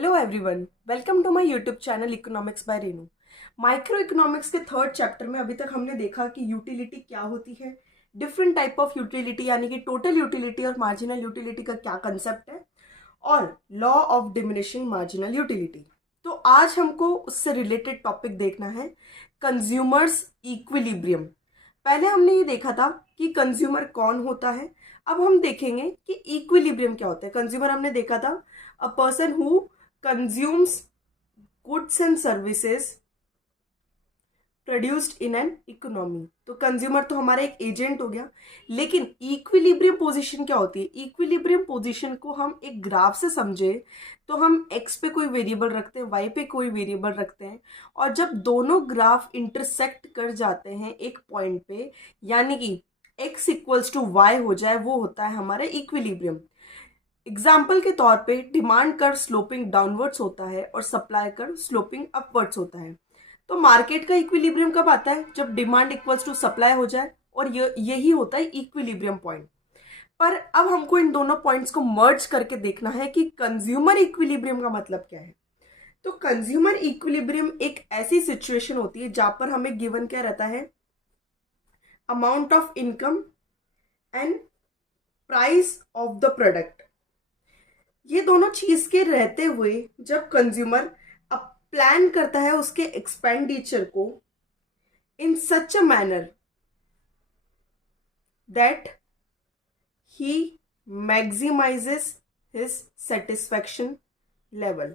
Hello everyone, welcome to my YouTube channel economics by Renu. Micro economics के third chapter में अभी तक हमने देखा कि यूटिलिटी क्या होती है, डिफरेंट टाइप ऑफ यूटिलिटी यानी कि टोटल यूटिलिटी और मार्जिनल यूटिलिटी का क्या कंसेप्ट है, और law of diminishing marginal utility. तो आज हमको उससे रिलेटेड टॉपिक देखना है, कंज्यूमर्स इक्विलिब्रियम। पहले हमने ये देखा था कि कंज्यूमर कौन होता है, अब हम देखेंगे कि इक्विलिब्रियम क्या होता है। कंज्यूमर हमने देखा था, a person who consumes goods and services produced in an economy. तो कंज्यूमर तो हमारा एक एजेंट हो गया, लेकिन इक्विलिब्रियम पोजीशन क्या होती है? इक्विलिब्रियम पोजीशन को हम एक ग्राफ से समझे तो हम एक्स पे कोई वेरिएबल रखते हैं, वाई पे कोई वेरिएबल रखते हैं, और जब दोनों ग्राफ इंटरसेक्ट कर जाते हैं एक पॉइंट पे, यानी कि एक्स इक्वल्स टू वाई हो जाए, वो होता है हमारा इक्विलिब्रियम। एग्जाम्पल के तौर पे डिमांड कर्व स्लोपिंग डाउनवर्ड्स होता है और सप्लाई कर्व स्लोपिंग अपवर्ड्स होता है। तो मार्केट का इक्विलिब्रियम कब आता है? जब डिमांड इक्वल्स टू सप्लाई हो जाए, और यही होता है इक्विलिब्रियम पॉइंट। पर अब हमको इन दोनों पॉइंट्स को मर्ज करके देखना है कि कंज्यूमर इक्विलिब्रियम का मतलब क्या है। तो कंज्यूमर इक्विलिब्रियम एक ऐसी सिचुएशन होती है जहां पर हमें गिवन क्या रहता है, amount of income and price of the product. ये दोनों चीज के रहते हुए जब कंज्यूमर अब प्लान करता है उसके एक्सपेंडिचर को in such a manner that he maximises his satisfaction level,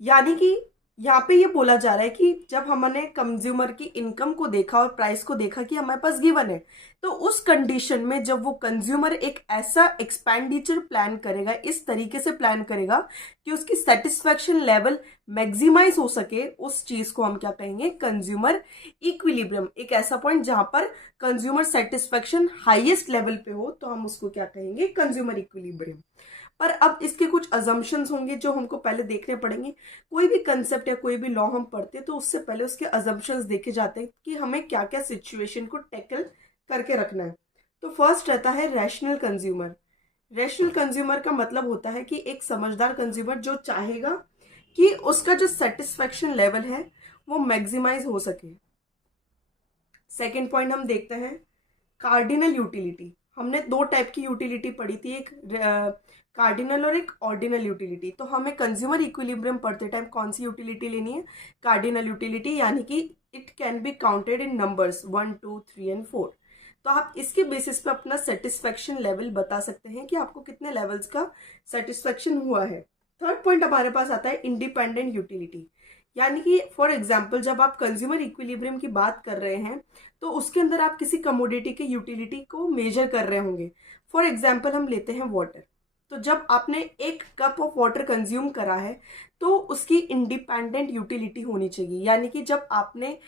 यानी कि यहाँ पे ये बोला जा रहा है कि जब हमने कंज्यूमर की इनकम को देखा और प्राइस को देखा कि हमारे पास गिवन है, तो उस कंडीशन में जब वो कंज्यूमर एक ऐसा एक्सपेंडिचर प्लान करेगा, इस तरीके से प्लान करेगा कि उसकी सेटिस्फैक्शन लेवल मैक्सिमाइज हो सके, उस चीज को हम क्या कहेंगे? Consumer equilibrium. एक ऐसा पॉइंट जहां पर कंज्यूमर सेटिस्फैक्शन हाईएस्ट लेवल पे हो, तो हम उसको क्या कहेंगे? Consumer equilibrium. पर अब इसके कुछ अजम्पशंस होंगे जो हमको पहले देखने पड़ेंगे। कोई भी कंसेप्ट या कोई भी लॉ हम पढ़ते हैं तो उससे पहले उसके अजम्पशंस देखे जाते हैं कि हमें क्या क्या सिचुएशन को टैकल करके रखना है। तो फर्स्ट रहता है रैशनल कंज्यूमर। रैशनल कंज्यूमर का मतलब होता है कि एक समझदार कंज्यूमर जो चाहेगा कि उसका जो सेटिस्फेक्शन लेवल है वो मैक्सिमाइज हो सके। सेकेंड पॉइंट हम देखते हैं कार्डिनल यूटिलिटी। हमने दो टाइप की यूटिलिटी पढ़ी थी, एक कार्डिनल और एक ऑर्डिनल यूटिलिटी। तो हमें कंज्यूमर इक्विलिब्रियम पढ़ते टाइम कौन सी यूटिलिटी लेनी है? कार्डिनल यूटिलिटी, यानी कि it can be counted in numbers 1 2 3 and 4। तो आप इसके बेसिस पे अपना सेटिस्फेक्शन लेवल बता सकते हैं कि आपको कितने लेवल्स का सेटिस्फेक्शन हुआ है। थर्ड पॉइंट हमारे पास आता है इंडिपेंडेंट यूटिलिटी, यानी कि फॉर एग्जाम्पल जब आप कंज्यूमर इक्विलिब्रियम की बात कर रहे हैं तो उसके अंदर आप किसी कमोडिटी के यूटिलिटी को मेजर कर रहे होंगे। फॉर एग्जाम्पल हम लेते हैं वाटर। तो जब आपने एक कप ऑफ वाटर कंज्यूम करा है तो उसकी इंडिपेंडेंट यूटिलिटी होनी चाहिए, यानी कि जब आपने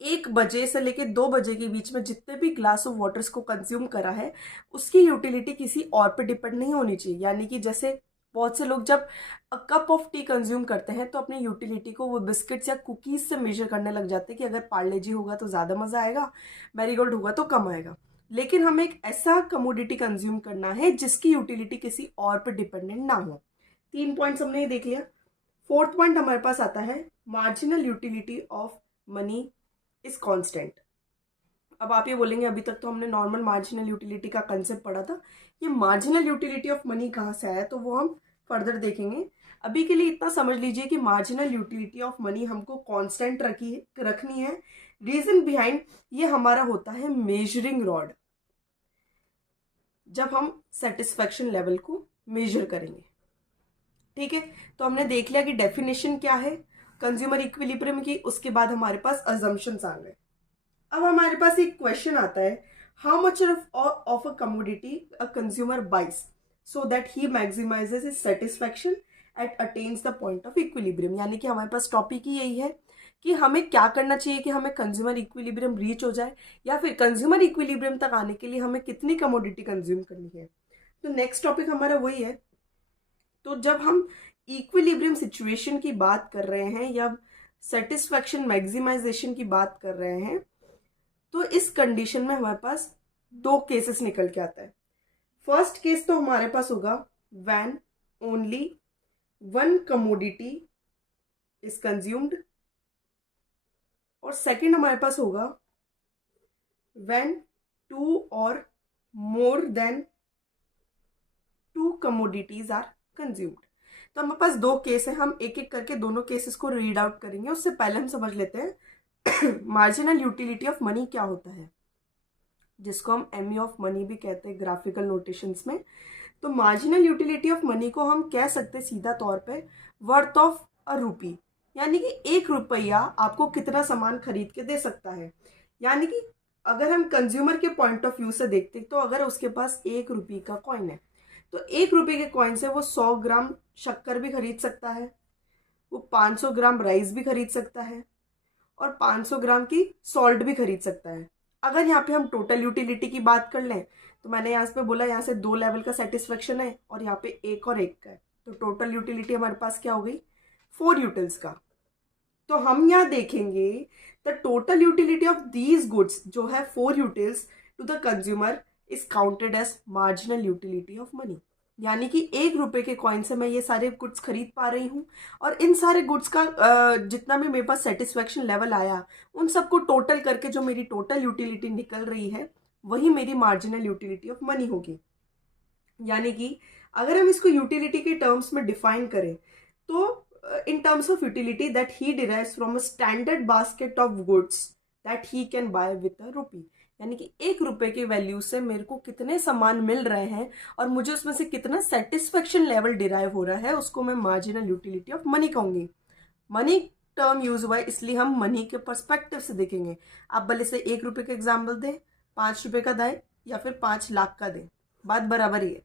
1 बजे से लेकर 2 बजे के बीच में जितने भी ग्लास ऑफ वाटर्स को कंज्यूम करा है उसकी यूटिलिटी किसी और पे डिपेंड नहीं होनी चाहिए। यानी कि जैसे बहुत से लोग जब कप ऑफ टी कंज्यूम करते हैं तो अपनी यूटिलिटी को वो बिस्किट्स या कुकीज से मेजर करने लग जाते हैं कि अगर पार्ले जी होगा तो ज़्यादा मज़ा आएगा, मैरीगोल्ड होगा तो कम आएगा। लेकिन हमें एक ऐसा कमोडिटी कंज्यूम करना है जिसकी यूटिलिटी किसी और पर डिपेंडेंट ना हो। 3 पॉइंट्स हमने ये देख लिया। फोर्थ पॉइंट हमारे पास आता है marginal utility of money is constant. अब आप ये बोलेंगे अभी तक तो हमने नॉर्मल मार्जिनल यूटिलिटी का कंसेप्ट पढ़ा था, ये मार्जिनल यूटिलिटी ऑफ मनी कहाँ से आया? तो वो हम फर्दर देखेंगे। अभी के लिए इतना समझ लीजिए कि मार्जिनल यूटिलिटी ऑफ मनी हमको कांस्टेंट रखनी है। रीजन बिहाइंड ये हमारा होता है मेजरिंग रॉड, जब हम सेटिस्फेक्शन लेवल को मेजर करेंगे। ठीक है, तो हमने देख लिया कि डेफिनेशन क्या है कंज्यूमर इक्विलिब्रियम की, उसके बाद हमारे पास अजम्पशंस आ गए। अब हमारे पास एक क्वेश्चन आता है, how much of a commodity a consumer buys so that he maximises his satisfaction at attains the point of equilibrium. यानी कि हमारे पास टॉपिक ही यही है कि हमें क्या करना चाहिए कि हमें कंज्यूमर इक्विलिब्रियम रीच हो जाए, या फिर कंज्यूमर इक्विलिब्रियम तक आने के लिए हमें कितनी कमोडिटी कंज्यूम करनी है। तो नेक्स्ट टॉपिक हमारा वही है। तो जब हम इक्विलिब्रियम सिचुएशन की बात कर रहे हैं या सेटिस्फैक्शन मैक्सिमाइजेशन की बात कर रहे हैं, तो इस कंडीशन में हमारे पास दो केसेस निकल के आता है। फर्स्ट केस तो हमारे पास होगा when only one commodity is consumed, और सेकंड हमारे पास होगा व्हेन टू और more than two commodities are consumed. तो हमारे पास दो केस है, हम एक एक करके दोनों केसेस को रीड आउट करेंगे। उससे पहले हम समझ लेते हैं मार्जिनल यूटिलिटी ऑफ मनी क्या होता है, जिसको हम एमई ऑफ मनी भी कहते हैं ग्राफिकल नोटेशंस में। तो मार्जिनल यूटिलिटी ऑफ मनी को हम कह सकते हैं सीधा तौर पे वर्थ ऑफ अ रूपी, यानी कि 1 रुपया आपको कितना सामान खरीद के दे सकता है। यानी कि अगर हम कंज्यूमर के पॉइंट ऑफ व्यू से देखते तो अगर उसके पास 1 रुपये का कॉइन है तो 1 रुपये के कॉइन से वो 100 ग्राम शक्कर भी खरीद सकता है, वो 500 ग्राम राइस भी खरीद सकता है, और 500 ग्राम की सॉल्ट भी खरीद सकता है। अगर यहाँ पे हम टोटल यूटिलिटी की बात कर लें तो मैंने यहाँ पे बोला यहाँ से 2 लेवल का सेटिस्फेक्शन है और यहाँ पे 1 और 1 का है, तो टोटल यूटिलिटी हमारे पास क्या हो गई 4 यूटिल्स का। तो हम यहाँ देखेंगे the total utility of these goods जो है 4 utils to the consumer is counted as marginal utility of money. यानी कि 1 रुपये के कॉइन से मैं ये सारे गुड्स खरीद पा रही हूँ, और इन सारे गुड्स का जितना भी मेरे पास सेटिस्फेक्शन लेवल आया उन सबको टोटल करके जो मेरी टोटल यूटिलिटी निकल रही है वही मेरी मार्जिनल यूटिलिटी ऑफ मनी होगी। यानी कि अगर हम इसको यूटिलिटी के टर्म्स में डिफाइन करें तो in terms of utility that he derives from a standard basket of goods that he can buy with a rupee। यानी कि 1 रुपये की वैल्यू से मेरे को कितने सामान मिल रहे हैं और मुझे उसमें से कितना सेटिस्फेक्शन लेवल डिराइव हो रहा है, उसको मैं मार्जिनल यूटिलिटी ऑफ मनी कहूंगी। मनी टर्म यूज हुआ है इसलिए हम मनी के पर्सपेक्टिव से देखेंगे। आप भले से 1 रुपये का एग्जाम्पल दें, 5 रुपये का दें या फिर 5 लाख का दें, बात बराबर ही है।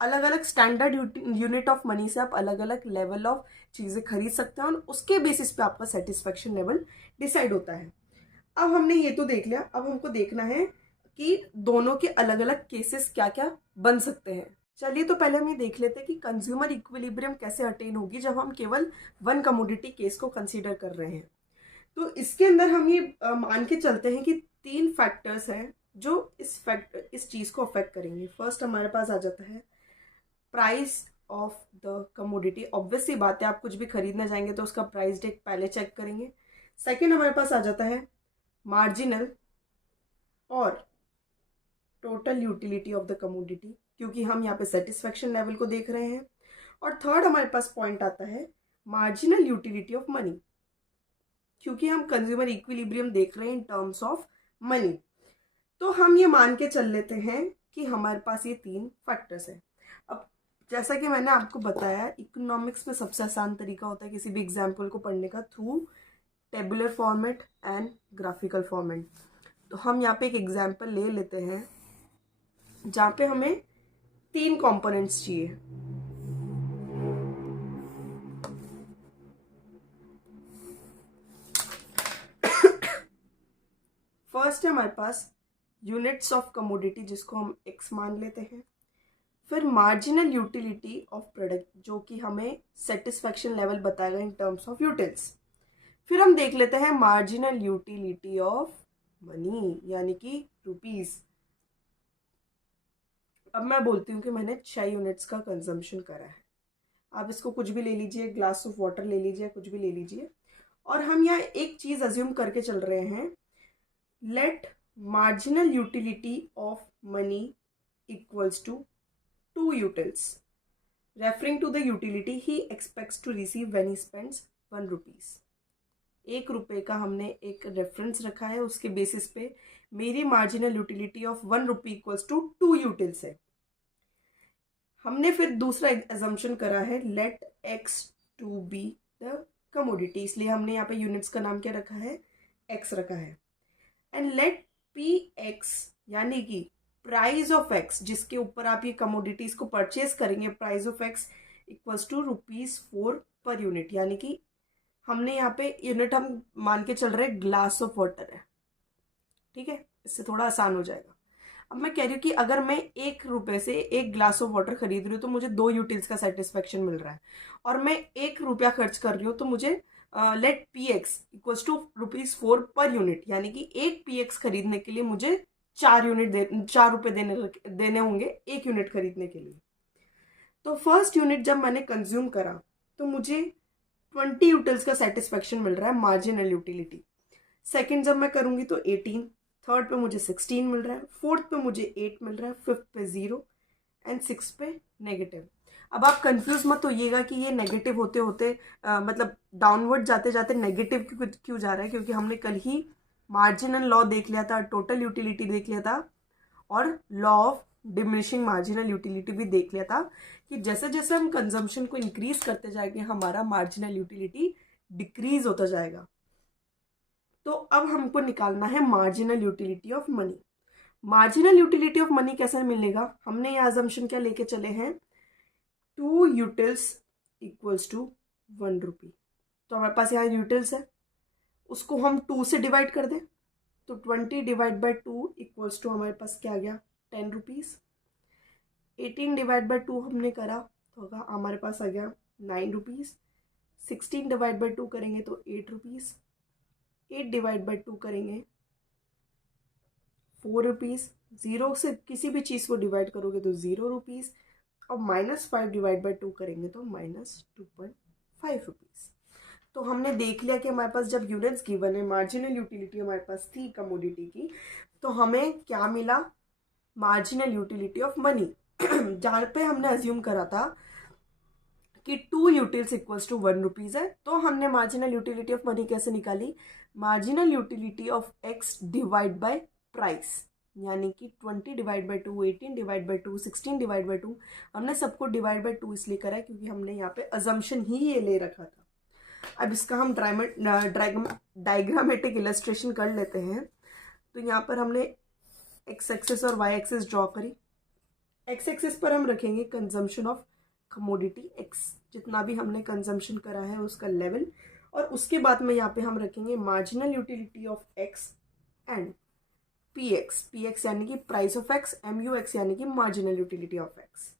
अलग अलग स्टैंडर्ड यूनिट ऑफ मनी से आप अलग अलग लेवल ऑफ चीज़ें खरीद सकते हैं और उसके बेसिस पे आपका सेटिस्फेक्शन लेवल डिसाइड होता है। अब हमने ये तो देख लिया, अब हमको देखना है कि दोनों के अलग अलग केसेस क्या क्या बन सकते हैं। चलिए तो पहले हम ये देख लेते हैं कि कंज्यूमर इक्विलिब्रियम कैसे अटेन होगी जब हम केवल वन कमोडिटी केस को कंसीडर कर रहे हैं। तो इसके अंदर हम ये मान के चलते हैं कि 3 फैक्टर्स हैं जो इस चीज़ को अफेक्ट करेंगे। फर्स्ट हमारे पास आ जाता है price of the commodity. Obvious सी बात है, आप कुछ भी खरीदने जाएंगे तो उसका प्राइस टैग पहले चेक करेंगे। सेकंड हमारे पास आ जाता है मार्जिनल और total utility of the commodity, क्योंकि हम यहाँ पे सेटिस्फेक्शन लेवल को देख रहे हैं। और थर्ड हमारे पास पॉइंट आता है मार्जिनल यूटिलिटी ऑफ मनी, क्योंकि हम कंज्यूमर इक्विलिब्रियम देख रहे हैं इन टर्म्स ऑफ मनी। तो हम ये मान के चल लेते हैं कि हमारे पास ये 3 फैक्टर्स हैं। अब जैसा कि मैंने आपको बताया, इकोनॉमिक्स में सबसे आसान तरीका होता है किसी भी एग्जाम्पल को पढ़ने का through tabular format and graphical format. तो हम यहाँ पे एक एग्जाम्पल ले लेते हैं जहाँ पे हमें 3 कंपोनेंट्स चाहिए। फर्स्ट है हमारे पास यूनिट्स ऑफ कमोडिटी जिसको हम एक्स मान लेते हैं, फिर मार्जिनल यूटिलिटी ऑफ प्रोडक्ट जो कि हमें सेटिस्फेक्शन लेवल बताएगा इन टर्म्स ऑफ यूटिल्स, फिर हम देख लेते हैं मार्जिनल यूटिलिटी ऑफ मनी यानी कि रुपीस। अब मैं बोलती हूँ कि मैंने 6 यूनिट्स का कंजम्पशन करा है, आप इसको कुछ भी ले लीजिए, ग्लास ऑफ वाटर ले लीजिए, कुछ भी ले लीजिए, और हम यहाँ एक चीज अज्यूम करके चल रहे हैं, let marginal utility of money equals to 2 utils, referring to the utility he expects to receive when he spends 1 rupees। 1 रुपये का हमने एक रेफरेंस रखा है, उसके बेसिस पे मेरी marginal utility of 1 rupee equals to 2 utils है। हमने फिर दूसरा एजम्पशन करा है let X to be the commodity, इसलिए हमने यहाँ पे यूनिट्स का नाम क्या रखा है, एक्स रखा है। एंड लेट पी एक्स यानी कि प्राइस ऑफ एक्स जिसके ऊपर आप ये कमोडिटीज को परचेज करेंगे, price of X equals to ₹4 per unit, यानी कि हमने यहाँ पे यूनिट हम मान के चल रहे ग्लास ऑफ वाटर है, ठीक है, इससे थोड़ा आसान हो जाएगा। अब मैं कह रही हूँ कि अगर मैं 1 रुपये से 1 ग्लास ऑफ वाटर खरीद रही हूँ तो मुझे 2 यूटिल्स का सेटिस्फेक्शन मिल रहा है, और मैं 1 रुपया खर्च कर रही हूँ तो मुझे let P X equals to ₹4 per unit, यानी कि 1 पी एक्स खरीदने के लिए मुझे 4 रुपये देने होंगे 1 यूनिट खरीदने के लिए। तो फर्स्ट यूनिट जब मैंने कंज्यूम करा तो मुझे 20 यूटिल्स का सेटिस्फेक्शन मिल रहा है, मार्जिनल यूटिलिटी। सेकंड जब मैं करूंगी तो 18, थर्ड पे मुझे 16 मिल रहा है, फोर्थ पे मुझे 8 मिल रहा है, फिफ्थ पे 0 एंड सिक्स पे नेगेटिव। अब आप कंफ्यूज मत होइएगा कि ये नेगेटिव होते होते मतलब डाउनवर्ड जाते जाते नेगेटिव क्यों जा रहा है, क्योंकि हमने कल ही मार्जिनल लॉ देख लिया था, टोटल यूटिलिटी देख लिया था और law of diminishing marginal utility भी देख लिया था कि जैसे जैसे हम कंजम्पशन को इंक्रीज करते जाएंगे हमारा मार्जिनल यूटिलिटी डिक्रीज होता जाएगा। तो अब हमको निकालना है marginal utility of money. Marginal utility of money कैसे मिलेगा? हमने ये अजम्पशन क्या लेके चले हैं, 2 यूटिल्स इक्वल्स टू 1 रुपी। तो हमारे पास यहाँ यूटिल्स है, उसको हम 2 से डिवाइड कर दें तो 20 डिवाइड बाई 2 इक्वल्स टू हमारे पास क्या आ गया, 10 रुपीज़। 18 डिवाइड बाई 2 हमने करा तो हमारे पास आ गया 9 रुपीज़। 16 डिवाइड बाई 2 करेंगे तो 8 रुपीज़। 8 डिवाइड बाई 2 करेंगे 4 रुपीज़। 0 से किसी भी चीज़ को डिवाइड करोगे तो 0 रुपीज़। और -5 डिवाइड बाई 2 करेंगे तो -2.5 रुपीज़। तो हमने देख लिया कि हमारे पास जब यूनिट्स गिवन है, मार्जिनल यूटिलिटी हमारे पास थी कमोडिटी की, तो हमें क्या मिला, मार्जिनल यूटिलिटी ऑफ मनी। जहाँ पे हमने अज्यूम करा था कि 2 यूटिल्स इक्वल्स टू 1 रुपीज़ है, तो हमने मार्जिनल यूटिलिटी ऑफ मनी कैसे निकाली, marginal utility of x divide by price, यानी कि 20 divide by 2, 18 divide by 2, 16 divide by 2। हमने सबको डिवाइड बाई 2 इसलिए करा है क्योंकि हमने यहाँ पे अजम्पशन ही ये ले रखा था। अब इसका हम डायग्रामेटिक इलस्ट्रेशन कर लेते हैं। तो यहाँ पर हमने एक्स एक्सिस और वाई एक्सिस ड्रॉ करी। एक्स एक्सिस पर हम रखेंगे कंजम्पशन ऑफ कमोडिटी एक्स, जितना भी हमने कंजम्पशन करा है उसका लेवल, और उसके बाद में यहाँ पे हम रखेंगे marginal utility of x and P x यानी कि price of x, MU x यानी कि मार्जिनल यूटिलिटी ऑफ एक्स।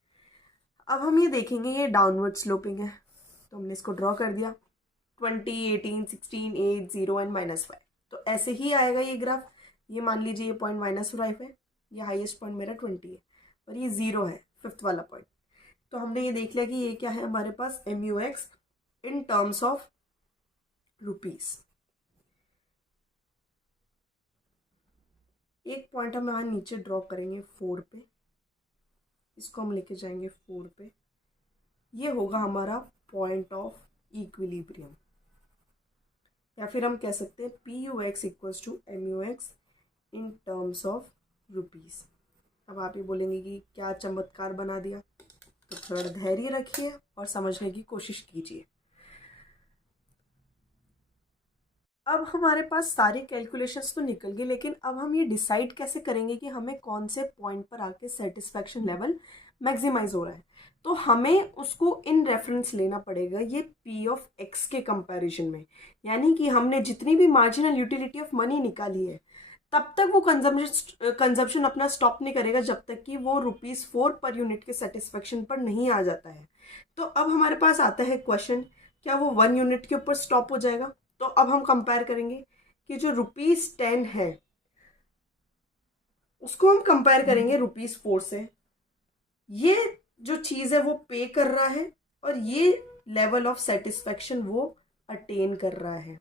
अब हम ये देखेंगे ये डाउनवर्ड स्लोपिंग है, तो हमने इसको ड्रॉ कर दिया 20, 18, 16, 8, 0 एंड -5। तो ऐसे ही आएगा ये ग्राफ। ये मान लीजिए ये पॉइंट -5 है, ये हाईएस्ट पॉइंट मेरा 20 है और ये 0 है, फिफ्थ वाला पॉइंट। तो हमने ये देख लिया कि ये क्या है हमारे पास, MU X in terms of rupees. एक पॉइंट हम यहाँ नीचे ड्रॉ करेंगे 4 पे, इसको हम लेके जाएंगे 4 पे। ये होगा हमारा पॉइंट ऑफ इक्विलिब्रियम, या फिर हम कह सकते हैं PU X equals to MU X in terms of rupees. अब आप ये बोलेंगे कि क्या चमत्कार बना दिया, तो थोड़ा धैर्य रखिए और समझने की कोशिश कीजिए। अब हमारे पास सारे कैलकुलेशंस तो निकल गए, लेकिन अब हम ये डिसाइड कैसे करेंगे कि हमें कौन से पॉइंट पर आके सेटिस्फैक्शन लेवल मैक्सिमाइज हो रहा है। तो हमें उसको इन रेफरेंस लेना पड़ेगा ये P ऑफ X के कंपैरिजन में, यानी कि हमने जितनी भी मार्जिनल यूटिलिटी ऑफ मनी निकाली है तब तक वो कंजम्पशन अपना स्टॉप नहीं करेगा जब तक कि वो ₹4 पर यूनिट के सेटिस्फेक्शन पर नहीं आ जाता है। तो अब हमारे पास आता है क्वेश्चन, क्या वो 1 यूनिट के ऊपर स्टॉप हो जाएगा? तो अब हम कंपेयर करेंगे कि जो ₹10 है उसको हम कंपेयर करेंगे ₹4 से। ये जो चीज़ है वो पे कर रहा है और ये लेवल ऑफ सेटिस्फेक्शन वो अटेन कर रहा है,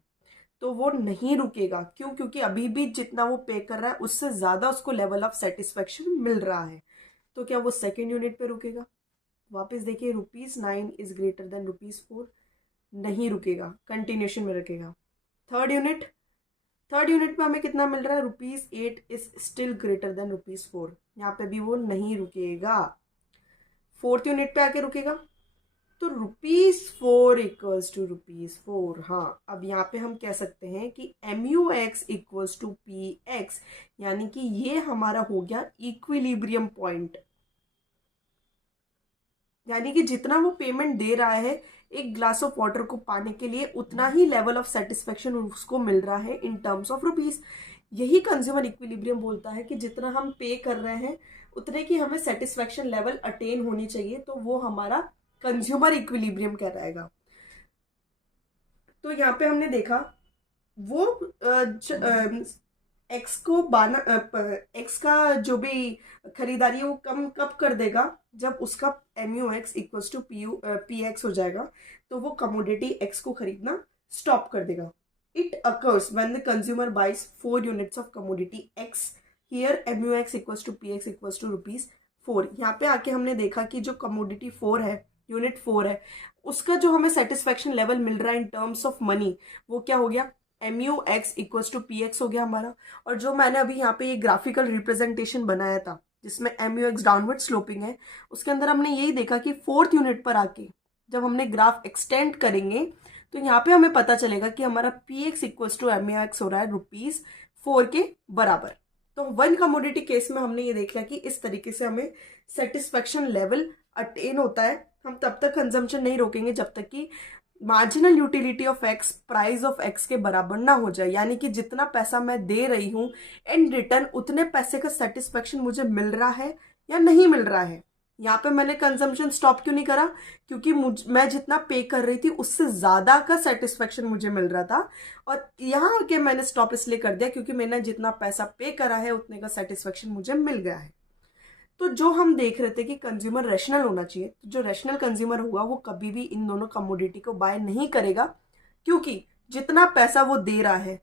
तो वो नहीं रुकेगा। क्यों? क्योंकि अभी भी जितना वो पे कर रहा है उससे ज़्यादा उसको लेवल ऑफ सेटिस्फेक्शन मिल रहा है। तो क्या वो सेकेंड यूनिट पे रुकेगा? वापस देखिए, ₹9 इज ग्रेटर देन ₹4, नहीं रुकेगा, कंटिन्यूशन में रखेगा। थर्ड यूनिट पे हमें कितना मिल रहा है? ₹8 इज स्टिल ग्रेटर देन ₹4, यहाँ पे भी वो नहीं रुकेगा। फोर्थ यूनिट पे आके रुकेगा, तो ₹4 इक्वल्स टू ₹4। हाँ, अब यहाँ पे हम कह सकते हैं कि MU X equals to PX, यानी कि ये हमारा हो गया इक्विलिब्रियम पॉइंट, यानी कि जितना वो पेमेंट दे रहा है एक ग्लास ऑफ वाटर को पाने के लिए, उतना ही लेवल ऑफ सेटिस्फेक्शन उसको मिल रहा है इन टर्म्स ऑफ रुपीज। यही कंज्यूमर इक्विलिब्रियम बोलता है कि जितना हम पे कर रहे हैं उतने की हमें सेटिस्फेक्शन लेवल अटेन होनी चाहिए, तो वो हमारा कंज्यूमर इक्विलिब्रियम कहलाएगा। तो यहाँ पे हमने देखा वो एक्स को बाना एक्स का जो भी खरीदारी है वो कम कब कर देगा, जब उसका M U X equals to P X हो जाएगा, तो वो कमोडिटी एक्स को खरीदना स्टॉप कर देगा. It occurs when the consumer buys 4 units of commodity X. Here M U X equals to P X equals to ₹4. यहाँ पे आके हमने देखा कि जो कमोडिटी 4 है, यूनिट 4 है, उसका जो हमें सेटिस्फेक्शन लेवल मिल रहा है इन टर्म्स ऑफ मनी, वो क्या हो गया, M U X equals to P X हो गया हमारा. और जो मैंने अभी यहाँ पे ये ग्राफिकल रिप्रेजेंटेशन बनाया था जिसमें M U X downward sloping है, उसके अंदर हमने यही देखा कि 4th यूनिट पर आके जब हमने ग्राफ एक्सटेंड करेंगे तो यहाँ पे हमें पता चलेगा कि हमारा P X equals to M U X हो रहा है ₹4 के बराबर. तो वन कमोडिटी केस में हमने ये देख लिया कि इस तरीके से हमें सेटिस्फेक्शन लेवल अटेन होता है. हम तब तक कंजम्पशन नहीं रोकेंगे जब तक कि marginal utility of x price of x के बराबर ना हो जाए, यानी कि जितना पैसा मैं दे रही हूँ इन रिटर्न उतने पैसे का सेटिस्फेक्शन मुझे मिल रहा है या नहीं मिल रहा है. यहाँ पे मैंने कंजम्पशन स्टॉप क्यों नहीं करा, क्योंकि मैं जितना पे कर रही थी उससे ज़्यादा का सेटिस्फेक्शन मुझे मिल रहा था. और यहाँ के मैंने स्टॉप इसलिए कर दिया क्योंकि मैंने जितना पैसा पे करा है उतने का सेटिस्फेक्शन मुझे मिल गया है. तो जो हम देख रहे थे कि कंज्यूमर रैशनल होना चाहिए, तो जो रैशनल कंज्यूमर होगा वो कभी भी इन दोनों कमोडिटी को बाय नहीं करेगा, क्योंकि जितना पैसा वो दे रहा है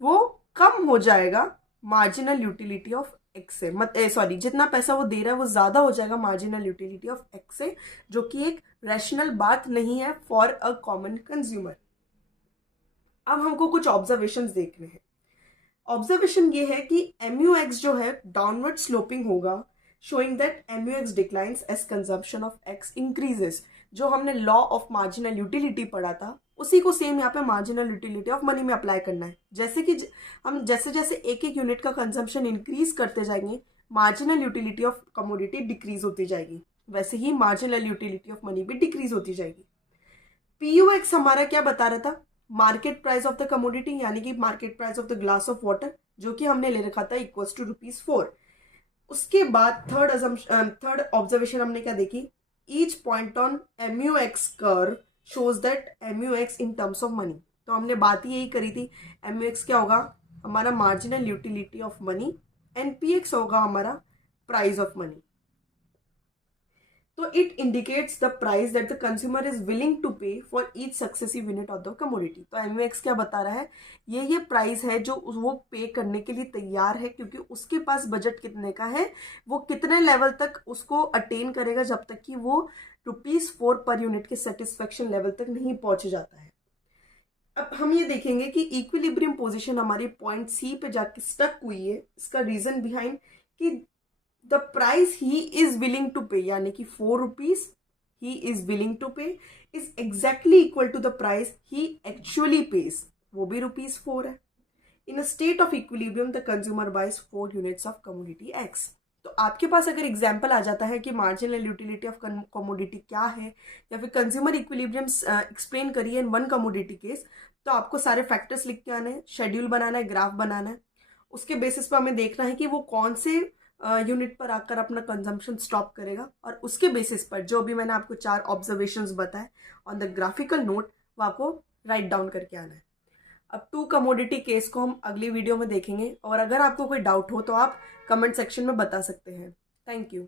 वो कम हो जाएगा मार्जिनल यूटिलिटी ऑफ एक्स से. सॉरी, जितना पैसा वो दे रहा है वो ज्यादा हो जाएगा मार्जिनल यूटिलिटी ऑफ एक्स से, जो कि एक रैशनल बात नहीं है फॉर अ कॉमन कंज्यूमर. अब हमको कुछ ऑब्जर्वेशंस देखने हैं. ऑब्जर्वेशन ये है कि एमयू एक्स जो है डाउनवर्ड स्लोपिंग होगा, showing that MU X declines as consumption of X increases. जो हमने लॉ ऑफ मार्जिनल यूटिलिटी पढ़ा था उसी को सेम यहाँ पे मार्जिनल यूटिलिटी ऑफ मनी में अप्लाई करना है. जैसे कि हम जैसे जैसे एक एक यूनिट का कंजम्पशन इंक्रीज करते जाएंगे marginal utility of commodity decrease होती जाएगी, वैसे ही मार्जिनल यूटिलिटी ऑफ मनी भी डिक्रीज होती जाएगी. पीयू एक्स हमारा क्या बता रहा था, market price of the commodity, यानी कि market price of the glass of water, जो कि हमने ले रखा था इक्वल्स टू ₹4. उसके बाद थर्ड ऑब्जर्वेशन हमने क्या देखी, each point on MU x curve shows that MU x in terms of money. तो हमने बात ही यही करी थी, एमयू एक्स क्या होगा, हमारा marginal utility of money, and P X होगा हमारा प्राइस ऑफ मनी. तो it indicates the price that the consumer is willing to pay for each successive unit of the commodity. तो एमयूएक्स क्या बता रहा है, ये प्राइस है जो वो पे करने के लिए तैयार है, क्योंकि उसके पास बजट कितने का है, वो कितने लेवल तक उसको अटेन करेगा जब तक कि वो ₹4 पर यूनिट के सेटिस्फेक्शन लेवल तक नहीं पहुंच जाता है. अब हम ये देखेंगे कि इक्विलिब्रियम पोजीशन हमारी पॉइंट सी पे जाके स्टक हुई है. इसका रीजन बिहाइंड कि the price he is willing to pay, यानी कि ₹4 he is willing to pay is exactly equal to the price he actually pays, वो भी ₹4 है. In a state of equilibrium the consumer buys 4 units of commodity X. तो आपके पास अगर example आ जाता है कि मार्जिनल यूटिलिटी ऑफ कमोडिटी क्या है, या फिर कंज्यूमर इक्विलिब्रियम एक्सप्लेन करिए इन वन कमोडिटी केस, तो आपको सारे फैक्टर्स लिख के आने हैं, शेड्यूल बनाना है, ग्राफ बनाना है. उसके बेसिस पर हमें देखना है कि वो कौन से यूनिट पर आकर अपना कंजम्पशन स्टॉप करेगा, और उसके बेसिस पर जो भी मैंने आपको 4 ऑब्जर्वेशंस बताए ऑन द ग्राफिकल नोट, वो आपको राइट डाउन करके आना है. अब 2 कमोडिटी केस को हम अगली वीडियो में देखेंगे, और अगर आपको कोई डाउट हो तो आप कमेंट सेक्शन में बता सकते हैं. Thank you.